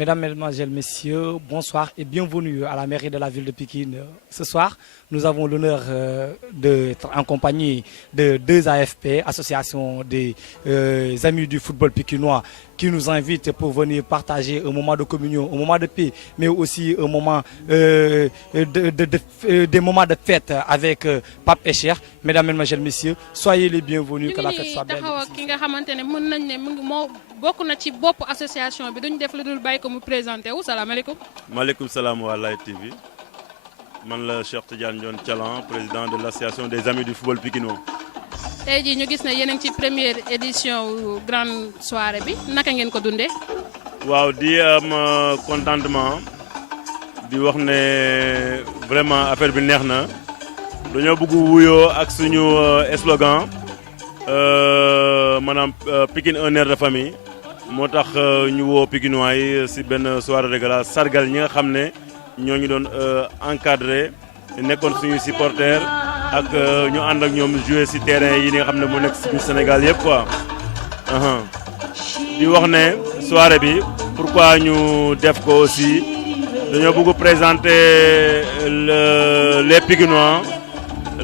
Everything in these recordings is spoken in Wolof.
Mesdames, Mesdemoiselles, Messieurs, bonsoir et bienvenue à la mairie de la ville de Pikine. Ce soir, nous avons l'honneur d'être en compagnie de deux AFP, Association des Amis du football pikinois, qui nous invitent pour venir partager un moment de communion, un moment de paix, mais aussi un moment des moments de fête avec Pape et Cheikh. Mesdames, Mesdemoiselles, Messieurs, soyez les bienvenus, que la fête soit belle. bokk na ci bopp association bi duñ def lu dul bàyyi ko mu présenté wu salaamaaleykum. maaleykum salaam wa Light TV man la Cheikh Tidiane Ndione Thialan président de l'association des amis du football pikinois. tey jii ñu gis ne yéen a ngi ci première édition grande soirée bi naka ngeen ko dundee. waaw di am contentement di wax ne vraiment affaire bi neex na dañoo bëgg wuyoo ak suñu slogan maanaam Pikine un air de famille. moo tax ñu woo Pikinois yi ci benn soirée de gala sargal ñi nga xam ne ñoo ñu doon encadré nekkoon suñu supporters ak ñu ànd ak ñoom jouer ci terrain yi nga xam ne moo nekk ci Sénégal yëpp quoi. di wax ne soirée bi pourquoi ñu def ko aussi dañoo bëgg présenter les Pikinois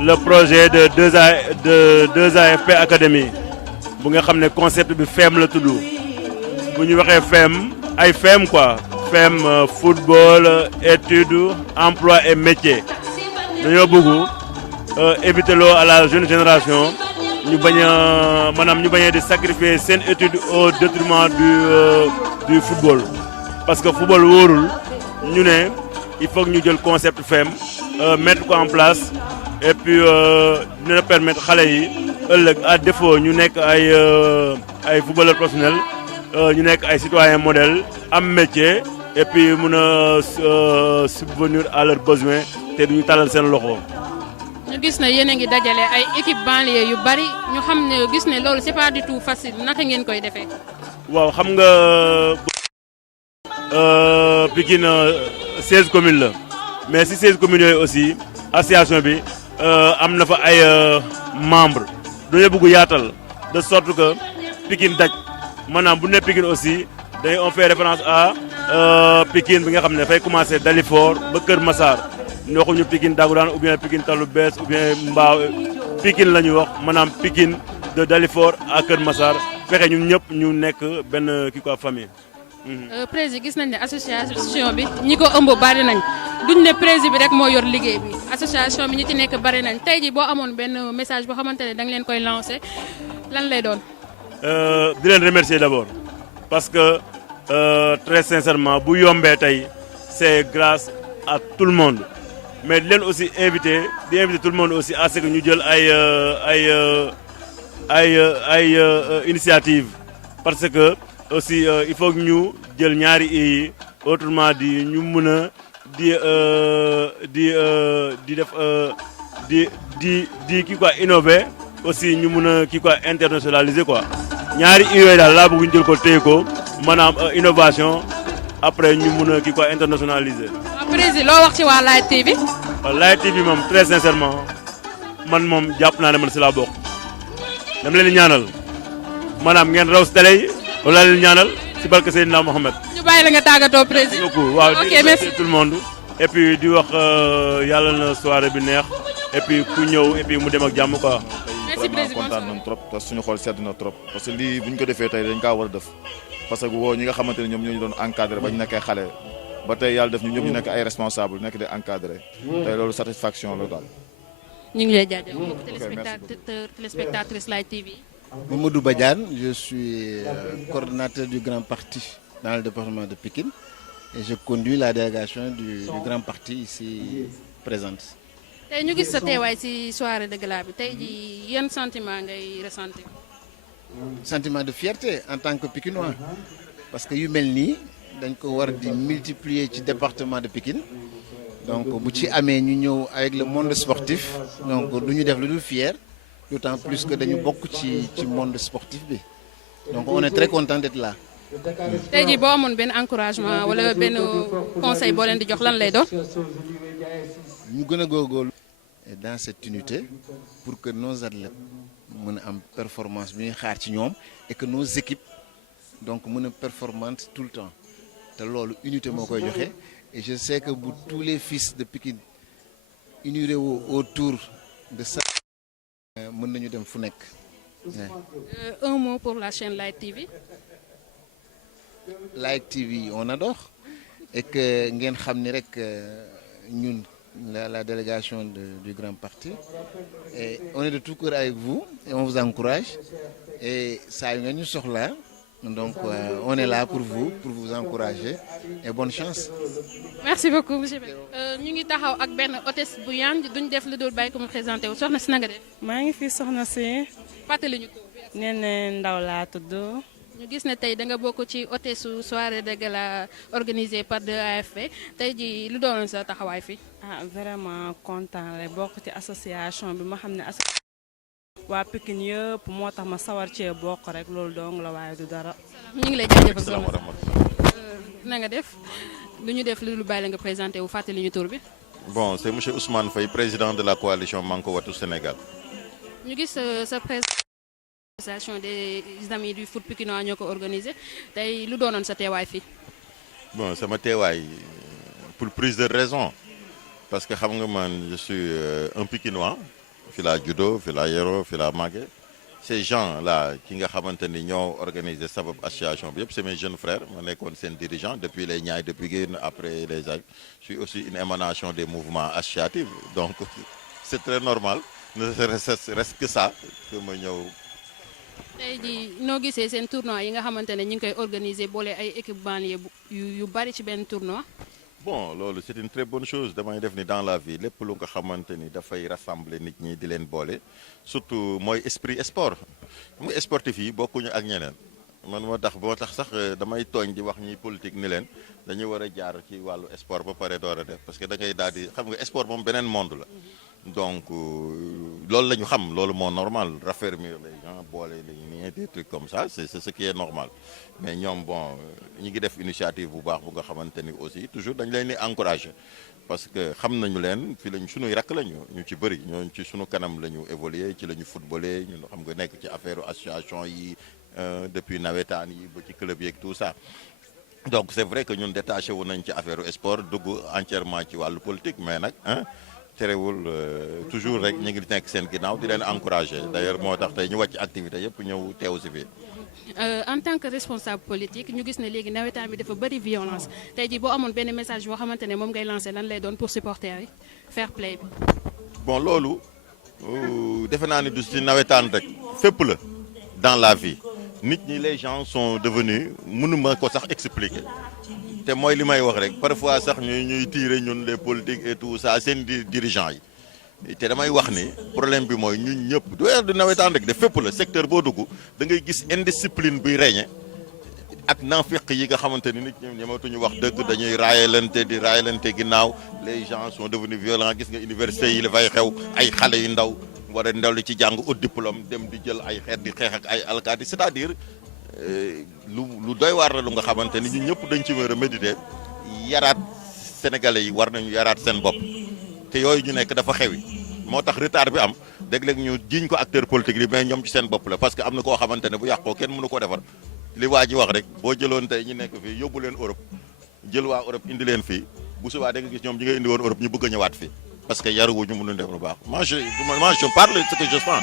le projet de deux AFP Academy bu nga xam ne concept bi FEM la tudd. bu ñu waxee FEM ay FEM quoi FEM football études emploi et métier dañoo bëgg éviter loo à la jeune génération ñu bañ a maanaam ñu bañ a di sacrifier seen étude au détriment du football. parce que football wóorul ñu ne il faut que ñu jël concept FEM mettre ko en place et puis dina permettre xale yi ëllëg à défaut ñu nekk ay footballeurs professionnels. ñu nekk ay citoyens modèles am métier et puis mun a subvenir à leurs besoins te duñu talal seen loxo. ñu gis ne yéen a ngi dajale ay équipe banlieue yu bari ñu xam ne gis ne loolu c'est pas du tout facile naka ngeen koy defee. waaw xam nga Pikine 16 communes la mais si 16 communes yooyu aussi association bi am na fa ay membres dañoo bëgg yaatal de sorte que Pikine daj. maanaam bu ne Pikine aussi day on fait référence à Pikine bi nga xam ne dafay commencer Dalifort ba Kër Massar ñu waxuñu Pikine Dagoudane ou bien Pikine Talou Bess ou bien Mbao Pikine la ñuy wax maanaam Pikine de Dalifort à Kër Massar fexe ñun ñëpp ñu nekk benn kii quoi famille. président gis nañ ne association bi ñi ko ëmb bari nañ duñ ne président bi rek moo yor liggéey bi association bi ñi ci nekk bari nañ tey jii boo amoon benn message boo xamante ne da nga leen koy lancer lan lay doon. di leen remercier d'abord parce que très sincèrement bu yombee tey c'est grâce à tout le monde mais di leen aussi inviter tout le monde aussi à ce que ñu jël ay initiative parce que aussi il faut que ñu jël ñaari yi autrement di ñu mën a di kii quoi innover aussi ñu mën a kii quoi internationaliser quoi. ñaari yooyu daal laa bëgg ñu jël ko téye ko maanaam innovation après ñu mun a kii quoi internationaliser. waaw président loo wax ci waa Light TV. waaw Light TV moom très sincèrement man moom jàpp naa ne man si laa bokk dama leen di ñaanal maanaam ngeen raw si télé yi wala leen ñaanal si barke Seydina Mohamed. ñu bàyyi la nga tàggatoo président. beaucoup waaw ok di merci tout le monde. et puis di wax yàlla na soirée bi neex et puis ku ñëw et puis mu dem ak jàmm quoi. merci président kontaan nañ trop parce que suñu xol sedd na trop parce que lii bu ñu ko defee tey dañ kaa war a def parce que woo ñi nga xamante ne ñoom ñoo ñu doon encadré ba ñu nekkee xale ba tey yàlla def ñu ñoom ñu nekk ay responsable nekk di encadré tey loolu satisfaction la daal. ñu ngi lay jaajëfal mbokki téléspectatrice Light TV. Mamadou Badiane, je suis coordonnateur du Grand Parti dans le département de Pikine et je conduis la délégation du Grand Parti ici présente. tey ñu gis sa teewaay ci soirée de gala bi tey jii yan sentiment ngay ressentir. Sentiment de fierté en tant que Pikinois parce que yu mel nii dañ ko war di multiplier ci département de Pikine donc bu ci amee ñu ñëw avec le monde sportif donc du ñu def lu dul fier d'autant plus que dañu bokk ci monde sportif bi donc on est très content d'être là. tey jii boo amoon benn encouragement wala benn conseil boo leen di jox lan lay doon. ñu gën a góorgóorlu dans cette unité pour que nos athlètes mën a am performance bi ñuy xaar ci ñoom et que nos équipes donc mën a performantes tout le temps te loolu unité moo koy joxe et je sais que bu tous les fils de Pikine uniré wu autour de ça mën nañu dem fu nekk. Un mot pour la chaîne Like TV. Like TV on adore et que ngeen xam ni rek ñun la délégation du grand parti et on est de tout cœur avec vous et on vous encourage et saa yu ngeen ñu soxla donc on est là pour vous encourager et bonne chance. Merci beaucoup monsieur ñu ngi taxaw ak benn hôtesse bu yanj duñ def lu dul bàyyi ko mu présenté wu soxna si na nga def. maa ngi fi soxna si. fàttali ñu ko. Néné Ndaw laa tudd. ñu gis ne tey da nga bokk ci hôtesse su soirée de gala organisée par 2AFP tey ji lu doon sa taxawaay fi Vraiment content la bokk ci association bi ma xam ne waa Pikine yëpp moo tax ma sawar cee bokk rek loolu dong la waaye du dara. ñu ngi lay jaajëfal soxna na nga def lu ñu def lu bàyyi la nga présenté wu fàttali ñu tur bi. Bon, c'est monsieur Ousmane Faye, président de la coalition Manko Wattu Sénégal. ñu gis sa association des amis du foot pikinois ñoo ko organisé tey lu doonoon sa teewaay fii. Bon, sama teewaay pour prise de raison parce que xam nga man je suis un Pikinois fi laa juddoo fi laa yeroo fi laa màggee ces gens là ki nga xamante ni ñoo organisé sabab association bi yëpp c'est mes jeunes frères ma nekkoon seen dirigeant depuis les Niayes de Pikine après les âges je suis aussi une émanation des mouvements associatifs donc c'est très normal ne reste que ça que ma ñëw. tey jii noo gisee seen tournoi yi nga xamante ne ñu ngi koy organiser boole ay équipe banlieue yu bari ci benn tournoi. Bon loolu c'est une très bonne chose damay def ni dans la vie lépp lu nga xamante ni dafay rassembler nit ñi di leen boole surtout mooy esprit sport mu sportif yi bokkuñu ak ñeneen man moo tax sax damay tooñ di wax ñi politique ni leen dañuy war a jaar ci wàllu sport ba pare door a def parce que da ngay daal di xam nga sport moom beneen monde la. Donc loolu la ñu xam loolu moo normal raffermir les gens boole les des trucs comme ça c'est ce qui est normal mais ñoom bon ñi ngi def initiative bu baax bu nga xamante ni aussi toujours dañ leen di encourager parce que xam nañu leen fi lañ suñuy rakk lañu ñu ci bëri ñooñu ci suñu kanam la ñu évoluer ci la ñu footballé ñu xam nga nekk ci affaire association yi depuis nawetaan yi ba ci club yeeg tout ça donc c'est vrai que ñun détaché wu nañ ci affaire sport dugg entièrement ci wàllu politique mais nag terewul toujours rek ñu ngi nekk seen ginnaaw di leen encourager d'ailleurs moo tax tey ñu wàcc activité yëpp ñëw teew si fii. En tant que responsable politique ñu gis ne léegi nawetaan bi dafa bëri violence tey jii boo amoon benn message boo xamante ne moom ngay lancer lan lay doon pour supporters yi fair play bi. Bon loolu defe naa ni du si nawetaan rek fépp la dans la vie nit ñi les gens sont devenus mënuma ko sax expliquer. te mooy li may wax rek parfois sax ñuy tirer ñun les politiques et tout ça seen dirigeants yi te damay wax ni problème bi mooy ñun ñëpp du nawetaan rek de fépp la secteur boo dugg da ngay gis indiscipline buy régner ak naafeq yi nga xamante ni nit ñi ñematuñu wax dëgg dañuy raayalante ginnaaw les gens sont devenus violents gis nga université yi la fay xew ay xale yu ndaw war a ndaw li ci jàng ut diplôme dem di jël ay xeet di xeex ak ay alkaati c'est-à-dire lu doy waar la lu nga xamante ni ñun ñëpp dañ ci war a méditer yaraat sénégalais yi war nañu yaraat seen bopp te yooyu ñu nekk dafa xewi moo tax retard bi am léeg-léeg ñu jiñ ko acteur politique yi mais ñoom ci seen bopp la parce que am na koo xamante ne bu yàqoo kenn mënu ko defar li waa ji wax rek boo jëloon tey ñu nekk fii yóbbu leen Europe jël waa Europe indi leen fii bu subaa da nga gis ñoom ñi nga indi woon Europe ñu bëgg a ñëwaat fii parce que yaruwuñu mënuñ def lu baax moi je parle de ce que je sens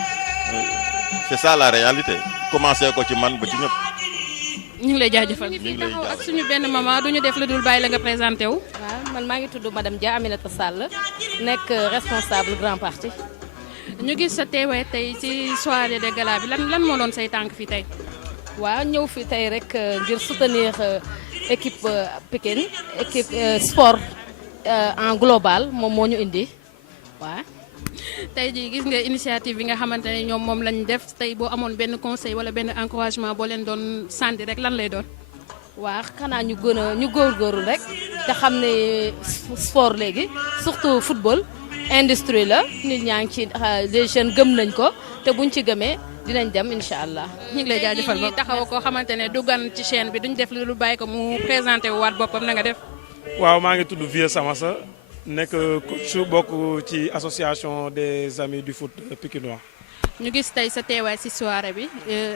c'est ça la réalité commencé ko ci man ba ci ñëpp. ñu ngi lay jaajëfal. ñu ngi taxaw ak suñu benn maman duñu def lu dul bàyyi la nga présenté wu. waaw man maa ngi tudd madame Dia Aminata Sall nekk responsable grand parti. ñu gis sa teewaay tey ci soirée de gala bi lan moo doon say tànk fii tey. waaw ñëw fi tey rek ngir soutenir équipe Pikine équipe sport en global moom moo ñu indi waaw. tey jii gis nga initiative bi nga xamante ne ñoom moom lañ def tey boo amoon benn conseil wala benn encouragement boo leen doon sànni rek lan lay doon. waaw xanaa ñu góorgóorlu rek te xam ne sport léegi surtout football industrie la nit ñaa ngi ci les jeunes gëm nañ ko te buñ ci gëmee dinañ dem incha allah. ñu ngi lay jaajëfal ba taxaw koo xamante ne du gan ci chaîne bi duñ def lu bàyyi ko mu présenté wu waat boppam na nga def. waaw maa ngi tudd Vieux Samassa nekk coach bokk ci association des amis du foot pikinois. ñu gis tey sa teewaay si soirée bi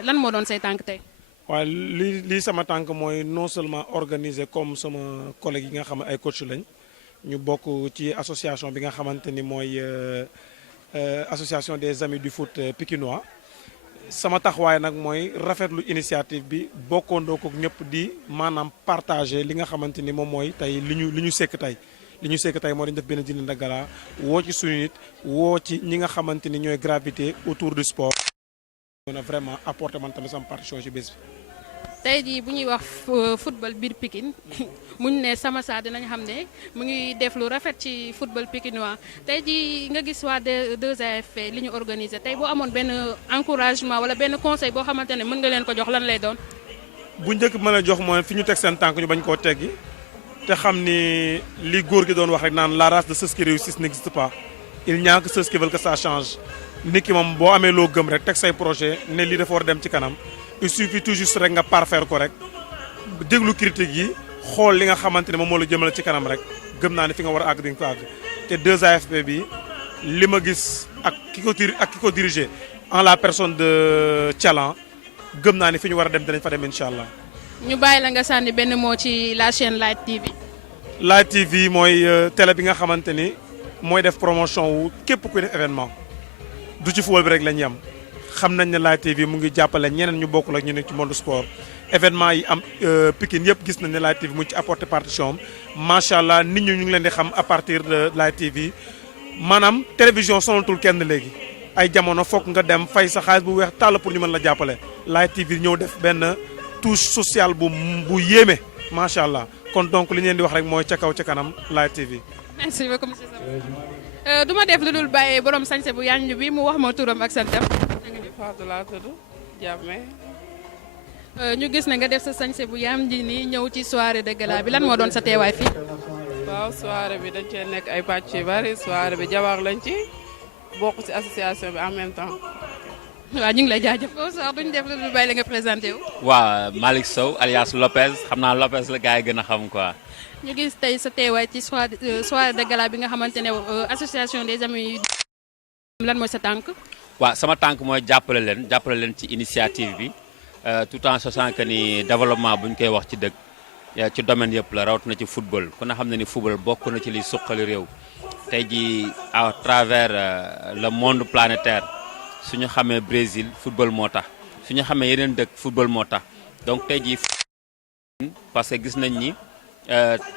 lan moo doon say tànk tey. waaye lii sama tànk mooy non seulement organiser comme sama collègue yi nga xam ne ay coach lañ ñu bokk ci association bi nga xamante ni mooy association des amis du foot pikinois sama taxawaay nag mooy rafetlu initiative bi bokkoondoo ko ñëpp di maanaam partager li nga xamante ni moom mooy tey li ñu sekk tey. li ñu sekk tey moo dañu def benn dîner de gala woo ci suñu nit woo ci ñi nga xamante ni ñooy gravité autour du sport. mën a vraiment apporter man tamit sama partition ci bés bi. tey jii bu ñuy wax football biir Pikine mu ñu ne Sama Sarr dinañ xam ne mu ngi def lu rafet ci football pikinois tey jii nga gis waa 2AFP li ñu organisé tey boo amoon benn encouragement wala benn conseil boo xamante ne mën nga leen ko jox lan lay doon. bu njëkk mën a jox mooy fi ñu teg seen tànk ñu bañ koo teggi te xam ni li góor gi doon wax rek naan la race de ceux qui réussissent n'existe pas il n'y a que ceux qui veulent que ça change nit ki moom boo amee loo gëm rek teg say projet ne lii dafa war dem ci kanam il suffit tout juste rek nga parfaire ko rek déglu critique yi xool li nga xamante ne moom moo la jëmale ci kanam rek gëm naa ne fi nga war a àgg di nga ko àgg te 2AFP bi li ma gis ak ki ko dirigé en la personne de Thialan gëm naa ne fi ñu war a dem dinañ fa dem incha allah. ñu bàyyi la nga sànni benn moo ci la chaîne Light TV. Light TV mooy télé bi nga xamante ni mooy def promotion wu képp kuy def événement du ci football bi rek lañ yem xam nañ ne Light TV mu ngi jàppale ñeneen ñu bokkul ak ñu nekk ci monde sport événement yi am Pikine yëpp gis nañ ne Light TV mu ngi ci apporter partition am macha allah nit ñi ñu ngi leen di xam à partir de Light TV maanaam télévision sonatul kenn léegi ay jamono foog nga dem fay sa xaalis bu weex tàll pour ñu mën la jàppale Light TV ñëw def benn. touche sociale bu yéeme macha allah kon donc li ñu leen di wax rek mooy ca kaw ca kanam Light TV. merci beaucoup monsieur Sama. du ma def lu dul bàyyee borom sañse bu yanj bi mu wax ma turam ak santam. Fatou laa tudd Diame. ñu gis na nga def sa sañse bu yanj nii ñëw ci soirée de gala bi lan moo doon sa teewaay fii. waaw soirée bi dañ cee nekk ay pàcc yu bari soirée bi jabar lañ ci bokk ci association bi en même temps. waaw ñu ngi lay jaajëf. bonsoir duñu def lu dul bàyyi la nga présenté wu. waaw Malick Sow alias Lopez xam naa Lopez la gars yi gën a xam quoi. ñu gis tey sa teewaay ci soirée de gala bi nga xamante ne association des amis lan mooy sa tànk. waaw sama tànk mooy jàppale leen ci initiative bi tout en sachant que ni développement bu ñu koy wax ci dëkk ci domaine yëpp la rawatina ci football ku ne xam ne ni football bokk na ci li suqali réew tey ji à travers le monde planétaire. suñu xamee Brésil football moo tax suñu xamee yeneen dëkk football moo tax donc tey jii parce que gis nañ ni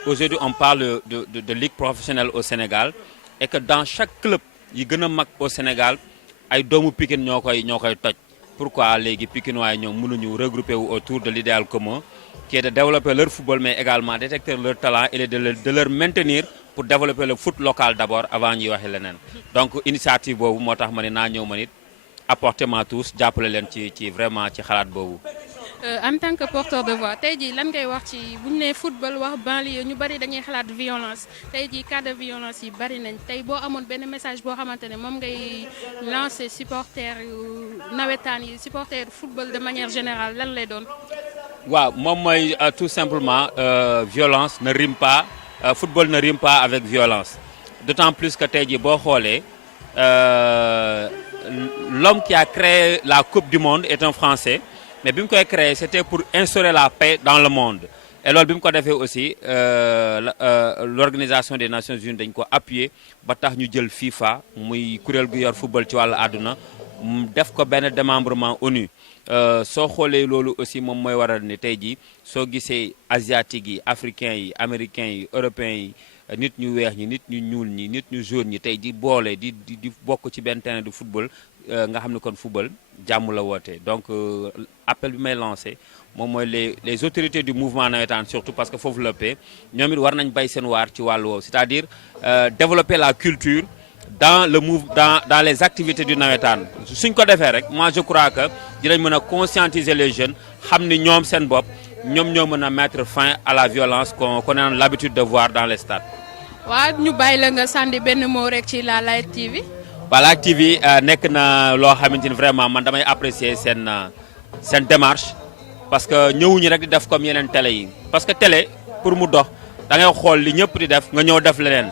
aujourd'hui on parle de ligue professionnelle au Sénégal et que dans chaque club yi gën a mag au Sénégal ay doomu Pikine ñoo koy toj pourquoi léegi Pikinois yi ñoom mënuñu regrouper wu autour de l'idéal commun qui est de développer leur football mais également détecter leur talent et de leur maintenir pour développer le foot local d'abord avant ñuy waxi leneen donc initiative boobu moo tax ma ne naa ñëw ma nit apporter ma tous jàppale leen ci vraiment ci xalaat boobu. en tant que porteur de voix tey jii lan ngay wax ci bu ñu nee football wax banlieue ñu bari dañuy xalaat violence tey jii cas de violence yi bari nañ tey boo amoon benn message boo xamante ne moom ngay lancer supporters yu nawetaan yi supporters football de manière générale lan lay doon. waaw moom mooy tout simplement violence ne rime pas football ne rime pas avec violence d'autant plus que tey jii boo xoolee. L'homme qui a créé la Coupe du Monde est un Français mais bi mu koy créé c'était pour instaurer la paix dans le monde et loolu bi mu ko defee aussi l'Organisation des Nations Unies dañ ko appuyer ba tax ñu jël FIFA muy kuréel gu yor football ci wàllu àdduna def ko benn démembrement ONU soo xoolee loolu aussi moom mooy waral ni tey jii soo gisee asiatiques yi africains yi américains yi européens yi nit ñu weex ñi nit ñu ñuul ñi nit ñu jaune ñi tey di boole di bokk ci benn terrain de football nga xam ne kon football jàmm la woote donc appel bi may lancé moom mooy les autorités du mouvement nawetaan surtout parce que foofu la paix ñoom it war nañ bay seen waar ci wàllu woowu c'est-à-dire développer la culture dans les activités du nawetaan suñ ko defee rek moi je crois que dinañ mën a conscientiser les jeunes xam ni ñoom seen bopp ñoom ñoo mën a mettre fin à la violence qu'on a l'habitude de voir dans les stades. waaw ñu bàyyi la nga sànni benn mot rek ci la Light TV. waaw Light TV nekk na loo xamante ni vraiment man damay apprécier seen démarche parce que ñëwuñu rek di def comme yeneen télé yi parce que télé pour mu dox da ngay xool li ñëpp di def nga ñëw def leneen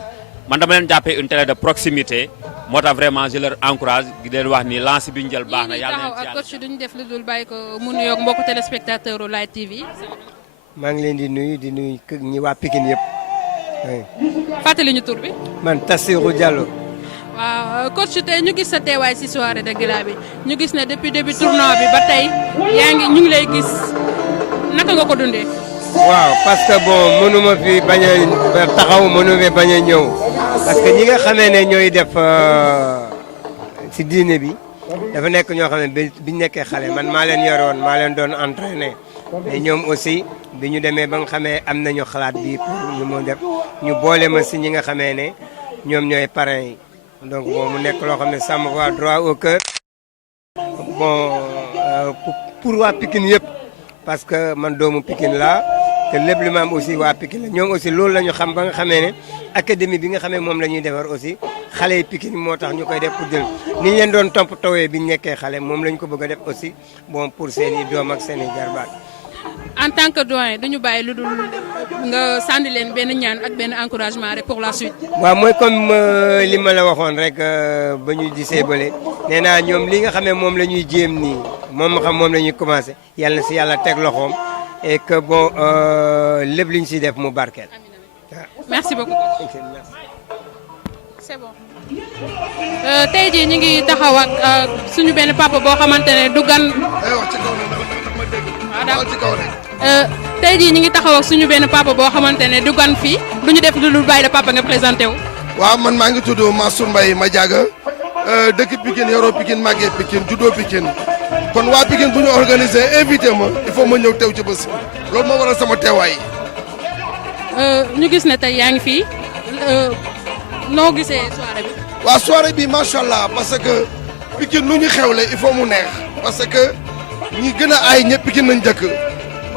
man dama leen jàppee une télé de proximité moo tax vraiment je leur encourage di leen wax ni lancé bi ñu jël baax na yàlla na taxaw ak coach duñu def lu dul bàyyi ko mu nuyoog mbokku téléspectateur Light TV. maa ngi leen di nuyu ñi waa Pikine yëpp. fàttali ñu tur bi. man Tassirou Diallo. waaw coach tey ñu gis sa teewaay si soirée de gala bi ñu gis ne depuis début tournoi bi ba tey ñu ngi lay gis naka nga ko dundee. waaw parce que bon mënuma fi bañ a taxaw mënu fi bañ a ñëw parce que ñi nga xamee ne ñooy def si diine bi dafa nekk ñoo xam ne biñ nekkee xale man maa leen yoroon maa leen doon entraîné mais ñoom aussi bi ñu demee ba nga xamee am nañu xalaat bi pour ñu mu def ñu boole ma si ñi nga xamee ne ñoom ñooy parrains yi donc bon mu nekk loo xam ne ça me va droit au cœur bon pour waa Pikine yëpp parce que man doomu Pikine laa te lépp li ma am aussi waa Pikine la ñoom aussi loolu la ñu xam ba nga xamee ne académie bi nga xamee moom la ñuy defar aussi xale yi Pikine moo tax ñu koy def pour jël ni ñu leen doon tomp tawee bi ñu nekkee xale moom la ñu ko bëgg a def aussi bon pour seen i doom ak seen i jarbaat. en tant que doyen duñu bàyyi lu dul nga sànni leen benn ñaan ak benn encouragement rek pour la suite. waaw mooy comme li ma la waxoon rek ba ñu gisee bële nee naa ñoom li nga xam ne moom la ñuy jéem nii moom xam moom la ñuy commencé yàlla na si yàlla teg loxoom et que bon lépp li ñu siy def mu barkeel. merci beaucoup. c'est bon. tey jii ñu ngi taxaw ak suñu benn papa boo xamante ne du gan. tey jii ñu ngi taxaw ak suñu benn papa boo xamante ne du gan fii du ñu def lu dul bàyyi la papa nga présenté wu. waaw man maa ngi tudd Mansour Mbaye Madiaga dëkk Pikine yoroo Pikine màggee Pikine juddoo Pikine kon waa Pikine bu ñu organisé invité ma il faut ma ñëw teew ci bés loolu moo waral sama teewaay. ñu gis ne tey yaa ngi fii noo gisee soirée bi. waaw soirée bi macha allah parce que Pikine lu ñu xewle il faut mu neex parce que ñi gën a aay ñëpp Pikine nañ dëkk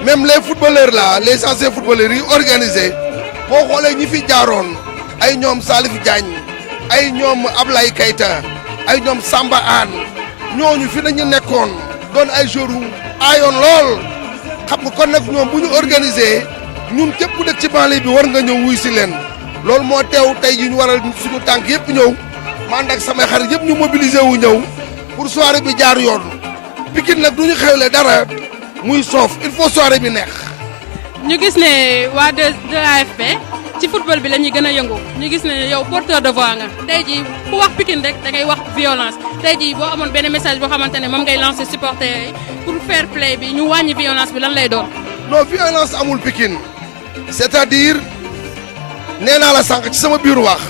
même les footballeurs là les anciens footballeurs yi organisé boo xoolee ñi fi jaaroon ay ñoom Salif Diagne ay ñoom Ablaye Keita ay ñoom Samba Anne ñooñu fi nañu nekkoon doon ay joueurs aayoon lool xam nga kon nag ñoom bu ñu organisé ñun képp ku dëkk ci banlieue bi war nga ñëw wuy si leen loolu moo teew tey ji ñu waral suñu tànk yëpp ñëw ma ànd ak samay xarit yëpp ñu mobilisé wu ñëw pour soirée bi jaar yoon Pikine nag du ñu xewle dara muy soof il faut soirée bi neex. ñu gis ne waa de AFP ci football bi la ñuy gën a yëngu ñu gis ne yow porteur de voix nga tey jii ku wax Pikine rek da ngay wax violence tey jii boo amoon benn message boo xamante ne moom ngay lancer supporters yi pour fair play bi ñu wàññi violence bi lan lay doon. non violence amul Pikine c'est-à-dire nee naa la sànq ci sama biir wax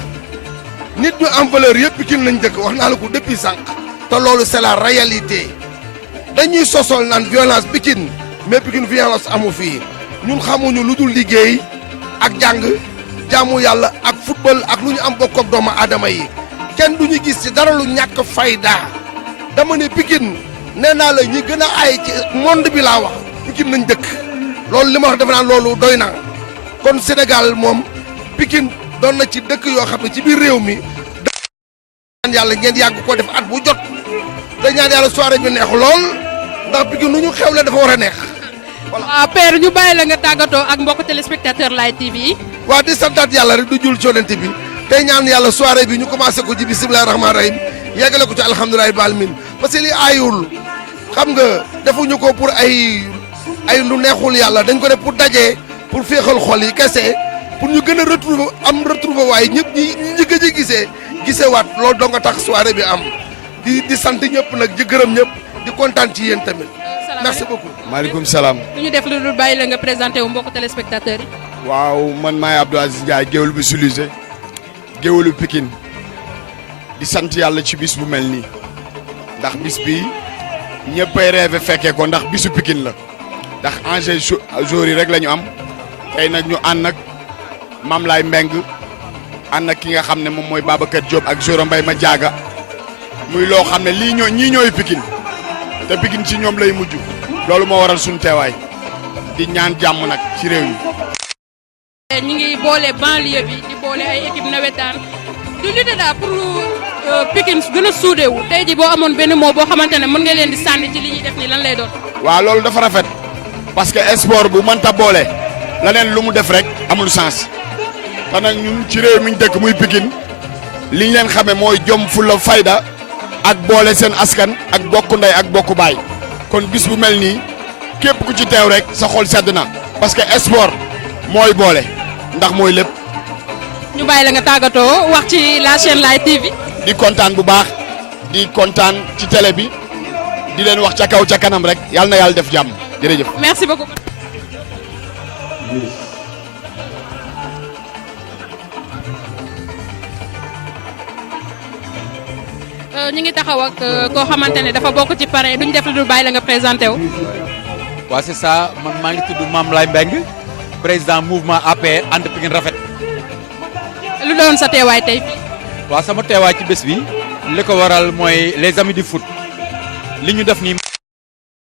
nit ñu am valeur yëpp Pikine lañ dëkk wax naa la ko depuis sànq te loolu c'est la réalité dañuy sosol naan violence Pikine mais Pikine violence amu fii ñun xamuñu lu dul liggéey ak jàng jaamu yàlla ak football ak lu ñu am bokk ak doomu aadama yi kenn du ñu gis ci dara lu ñàkk fayda dama ne Pikine nee naa la ñi gën a aay ci monde bi laa wax Pikine nañ dëkk loolu li ma wax defe naa loolu doy na kon Sénégal moom Pikine doon na ci dëkk yoo xam ne ci biir réew mi ñaan yàlla ngeen yàgg ko def at bu jot te ñaan yàlla soirée bi neex lool ndax Pikine nu ñu xewle dafa war a neex. voilà père ñu bàyyi la nga tàggatoo ak mbokk téléspectateur Light TV yi. waa di santaat yàlla rek du jul coonante bi tey ñaan yàlla soirée bi ñu commencé ko ci bisimilah rahmaani rahim yeggale ko ci alhamdulilah rabbil alamin parce que li aayul xam nga defuñu ko pour ay lu neexul yàlla dañ ko def pour daje pour féexal xol yi kese pour ñu gën a retrouver waaye ñëpp ñi gëj a gisewaat loolu doo nga tax soirée bi am di sant ñëpp nag di gërëm ñëpp di kontaan ci yéen tamit. merci beaucoup. maaleykum salaam. du ñu def lu dul bàyyi la nga présenté wu mbokk téléspectateurs yi. waaw man maay Abdou Aziz Ndiaye géwél bu Sulise géwélu Pikine di sant yàlla ci bis bu mel nii ndax bis bi ñëppay rêvé fekkee ko ndax bisu Pikine la ndax enjeu jour yi rek la ñu am tey nag ñu ànd nag Mame Laye Mbengue ànd nag ki nga xam ne moom mooy Babacar Diop ak Joro Mbaye Madiaga muy loo xam ne ñii ñooy Pikine te Pikine ci ñoom lay mujj loolu moo waral suñu teewaay di ñaan jàmm nag ci réew mi. ñu ngi boole banlieue bi di boole ay équipe nawetaan di lutter daal pour Pikine gën a suudewu tey ji boo amoon benn mot boo xamante ne mën nga leen di sànni ci li ñuy def nii lan lay doon. waaw loolu dafa rafet parce que sport bu mënta boole leneen lu mu def rek amul sens te nag ñun ci réew mi ñu dëkk muy Pikine li ñu leen xamee mooy jom fulla fayda ak boole seen askan ak bokku ndey ak bokku baay kon bis bu mel nii képp ku ci teew rek sa xol sedd na parce que sport mooy boole ndax mooy lépp. ñu bàyyi la nga tàggatoo wax ci la chaîne Light TV. di kontaan bu baax di kontaan ci télé bi di leen wax ca kaw ca kanam rek yàlla na yàlla def jàmm jërëjëf. merci beaucoup. ñu ngi taxaw ak koo xamante ne dafa bokk ci parrain duñ def lu dul bàyyi la nga présenté wu. waaw c'est ça man maa ngi tudd Mame Lay Mbengue président mouvement APR ànd Pikine rafet. lu doon sa teewaay tey fii. waaw sama teewaay ci bés bi li ko waral mooy les amis du foot li ñu def nii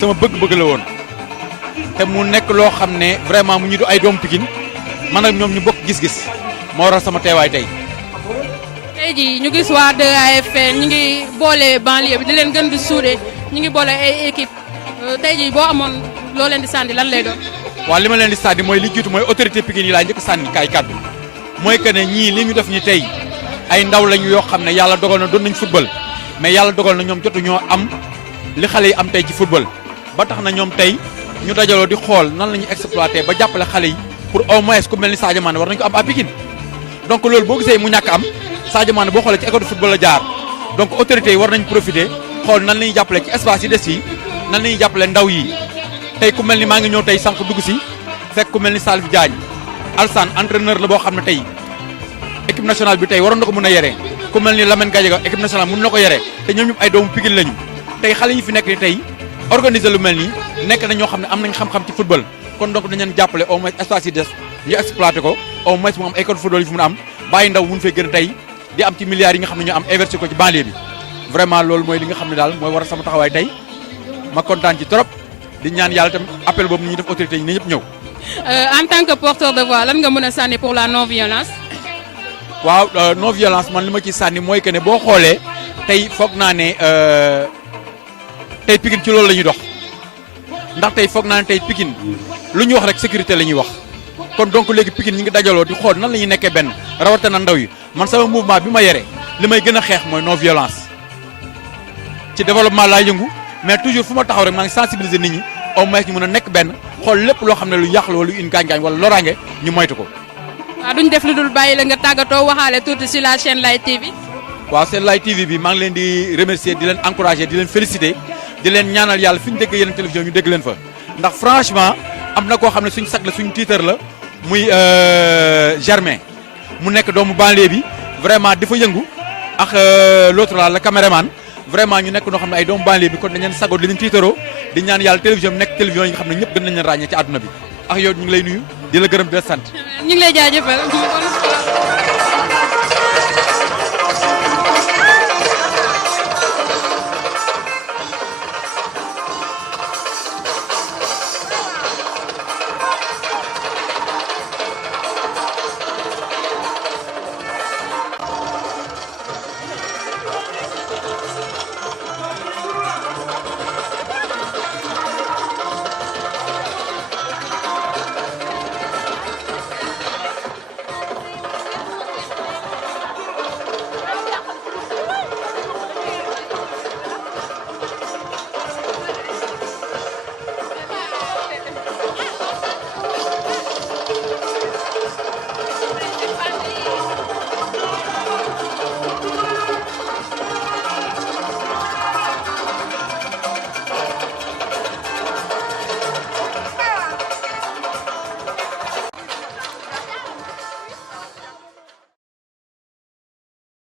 sama bëgg-bëgg la woon te mu nekk loo xam ne vraiment mu ñu du ay doomu Pikine man ak ñoom ñu bokk gis-gis moo waral sama teewaay tey. tey jii ñu gis waa 2AFP ñu ngi boole banlieue bi di leen gën di suude ñu ngi boole ay équipe tey jii boo amoon loo leen di sànni lan lay doon. waaw li ma leen di sànni mooy li jiitu mooy autorité Pikine yi laa njëkk sànni kaay kàddu mooy que ne ñii li ñu def ni tey ay ndaw lañu yoo xam ne yàlla dogal na doon nañ football mais yàlla dogal na ñoom jotu ñoo am li xale yi am tey ci football ba tax na ñoom tey ñu dajaloo di xool nan la ñuy exploité ba jàppale xale yi pour au moins ku mel ni Sadio Mané war nañu ko am à Pikine donc loolu boo gisee mu ñàkk am Sadio Mané boo xoolee ci école de football la jaar donc autorités yi war nañ profiter xool nan la ñuy jàppale ci espace yi des yi nan la ñuy jàppale ndaw yi tey ku mel ni maa ngi ñëw tey sànq dugg si fekk ku mel ni Salif Diagne Alsane entraîneur la boo xam ne tey équipe nationale bi tey waroon na ko mën a yore ku mel ni Lamine Gadiaga équipe nationale mën na ko yore te ñoom ñëpp ay doomu Pikine lañu tey xale yi fi nekk ni tey organiser lu mel nii nekk na ñoo xam ne am nañ xam-xam ci football kon donc dañ leen jàppale au moins espace yi des ñu exploité ko au moins mu am école de football yi fu mun a am bàyyi ndaw mun fee gën a tey di am ci milliards yi nga xam ne ñoo am investir ko ci banlieue bi vraiment loolu mooy li nga xam ne daal mooy war a sama taxawaay tey ma kontaan ci trop di ñaan yàlla tam appel boobu ni ñu def autorité yi ne ñëpp ñëw. En tant que porteur de voix lan nga mën a sànni pour la non violence. waaw non violence man li ma ci sànni mooy que ne boo xoolee tey foog naa ne tey Pikine ci loolu la ñuy dox ndax tey foog naa ne tey Pikine lu ñu wax rek sécurité la ñuy wax kon donc léegi Pikine ñi ngi dajaloo di xool nan la ñuy nekkee benn rawatina ndaw yi man sama mouvement bi ma yore li may gën a xeex mooy non violence ci développement laa yëngu mais toujours fu ma taxaw rek maa ngi sensibiliser nit ñi au moins ñu mën a nekk benn xool lépp loo xam ne lu yàq la wala lu une gaañ-gaañ wala loraange ñu moytu ko. waaw duñ def lu dul bàyyi la nga tàggatoo waxaale tuuti si la chaîne Light TV. waaw seen Light TV bi maa ngi leen di remercier di leen encourager di leen féliciter di leen ñaanal yàlla fi ñu dégg yeneen télévision ñu dégg leen fa ndax franchement am na koo xam ne suñ sag la suñ tiitar la muy Germain mu nekk doomu banlieue bi vraiment dafa yëngu ak l'autre là le caméraman vraiment ñu nekk noo xam ne ay doomu banlieue bi kon dañ leen sagoo di leen tiitaroo di ñaan yàlla télévision bi nekk télévision yi nga xam ne ñëpp gën nañ leen ràññee ci àdduna bi ak yow ñu ngi lay nuyu di la gërëm di la sant. ñu ngi lay jaajëfal.